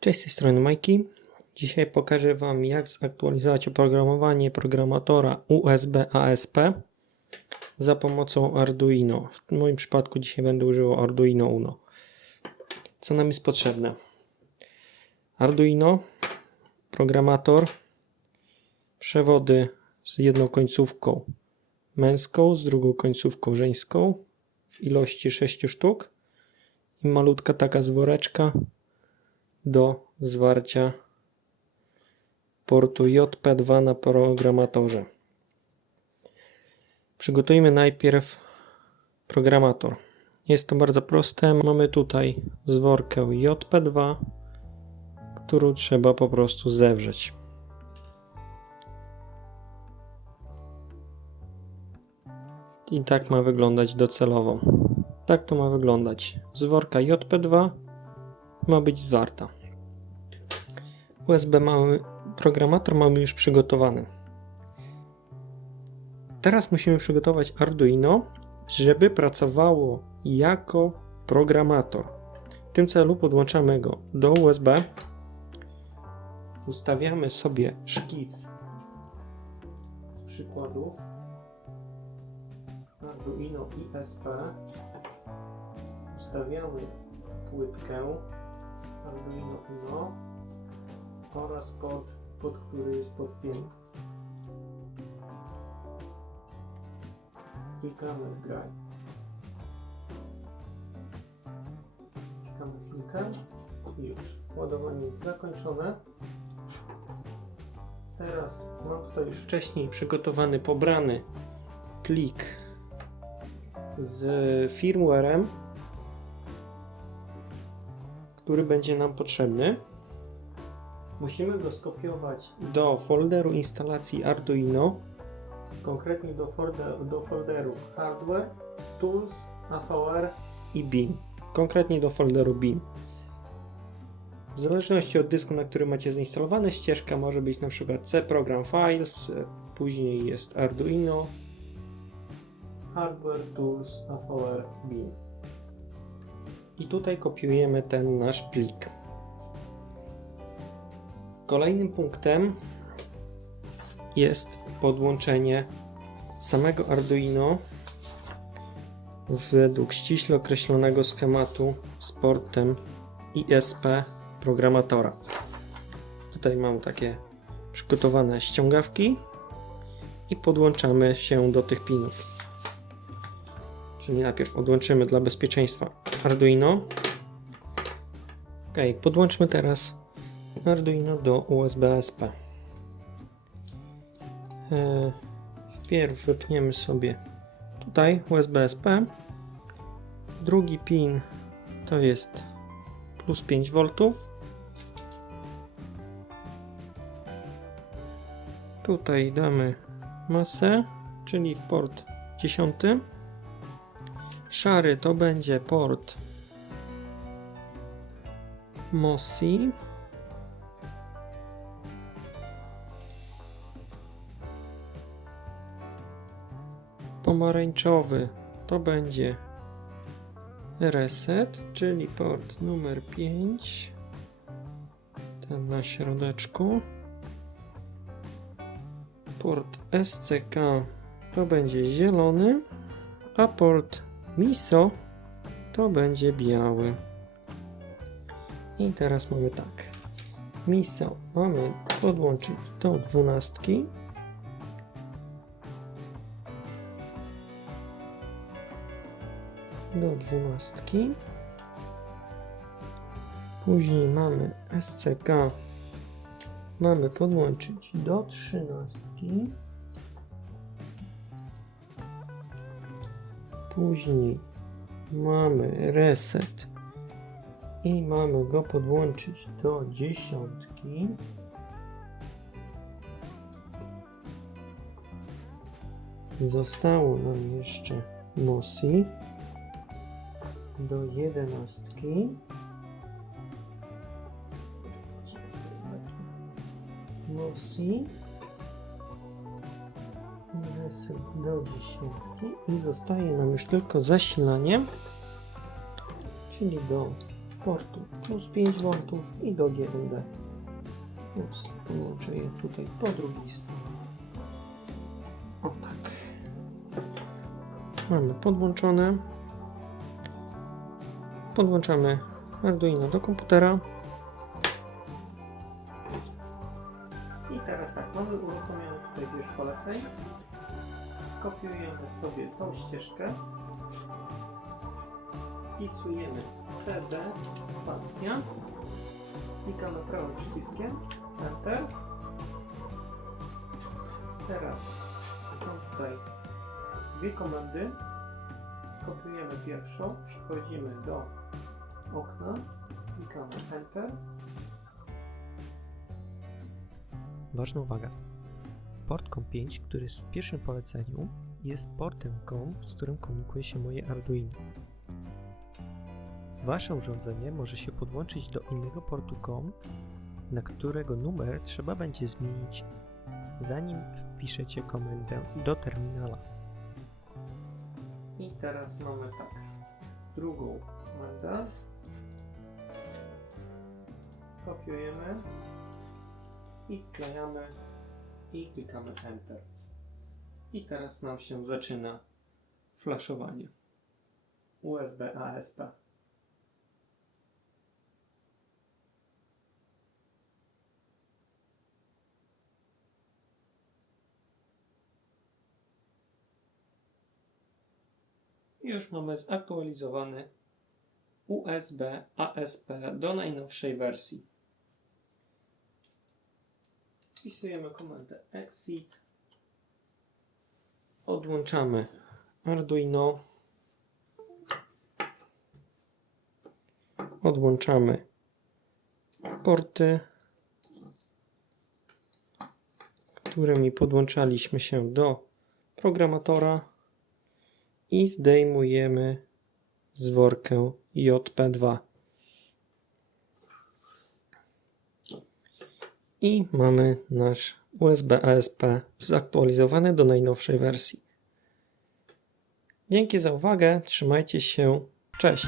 Cześć, z tej strony Majki. Dzisiaj pokażę Wam, jak zaktualizować oprogramowanie programatora USB ASP za pomocą Arduino. W moim przypadku dzisiaj będę używał Arduino Uno. Co nam jest potrzebne? Arduino, programator, przewody z jedną końcówką męską, z drugą końcówką żeńską w ilości 6 sztuk i malutka taka zworeczka do zwarcia portu JP2 na programatorze. Przygotujmy najpierw programator. Jest to bardzo proste. Mamy tutaj zworkę JP2, którą trzeba po prostu zewrzeć. I tak ma wyglądać docelowo. Tak to ma wyglądać. Zworka JP2 ma być zwarta. USB mamy, programator mamy już przygotowany. Teraz musimy przygotować Arduino, żeby pracowało jako programator. W tym celu podłączamy go do USB. Ustawiamy sobie szkic z przykładów Arduino ISP. Ustawiamy płytkę Arduino Uno oraz kod, pod który jest podpięty. Klikamy graj. Czekamy chwilkę już. Ładowanie jest zakończone. Teraz mam tutaj już wcześniej przygotowany, pobrany plik z firmwarem, który będzie nam potrzebny. Musimy go skopiować do folderu instalacji Arduino, konkretnie do, folder, do folderów Hardware, Tools, AVR i BIM. Konkretnie do folderu BIM. W zależności od dysku, na którym macie zainstalowane, ścieżka może być przykład C Program Files, później jest Arduino, Hardware, Tools, AVR, BIM. I tutaj kopiujemy ten nasz plik. Kolejnym punktem jest podłączenie samego Arduino według ściśle określonego schematu z portem ISP programatora. Tutaj mam takie przygotowane ściągawki i podłączamy się do tych pinów. Czyli najpierw odłączymy dla bezpieczeństwa Arduino. Ok, podłączmy teraz Arduino do USB-SP. E, Wpierw wypniemy sobie tutaj USB-SP. Drugi pin to jest plus 5 V. Tutaj damy masę, czyli w port 10. Szary to będzie port MOSI. Pomarańczowy to będzie reset, czyli port numer 5. Ten na środeczku. Port SCK to będzie zielony, a port MISO to będzie biały. I teraz mamy tak. MISO mamy podłączyć do dwunastki. Do dwunastki. Później mamy SCK. Mamy podłączyć do trzynastki. Później mamy reset i mamy go podłączyć do dziesiątki. Zostało nam jeszcze MOSI do jedenastki. MOSI do dziesiątki i zostaje nam już tylko zasilanie, czyli do portu plus 5 V i do G1D. Ups, połączę je tutaj po drugiej stronie. O tak. Mamy podłączone. Podłączamy Arduino do komputera. I teraz tak, mamy uruchomiony tutaj wież poleceń. Kopiujemy sobie tą ścieżkę. Wpisujemy CD, spacja. Klikamy prawym przyciskiem. Enter. Teraz mam tutaj dwie komendy. Kopiujemy pierwszą, przechodzimy do okna, klikamy Enter. Ważna uwaga. Port COM5, który jest w pierwszym poleceniu, jest portem COM, z którym komunikuje się moje Arduino. Wasze urządzenie może się podłączyć do innego portu COM, na którego numer trzeba będzie zmienić, zanim wpiszecie komendę do terminala. I teraz mamy tak. Drugą komendę. Kopiujemy i wklejamy i klikamy Enter. I teraz nam się zaczyna flaszowanie. USB ASP. I już mamy zaktualizowany USB ASP do najnowszej wersji. Wpisujemy komendę exit. Odłączamy Arduino. Odłączamy porty, którymi podłączaliśmy się do programatora i zdejmujemy zworkę JP2. I mamy nasz USB ASP zaktualizowany do najnowszej wersji. Dzięki za uwagę, trzymajcie się, cześć!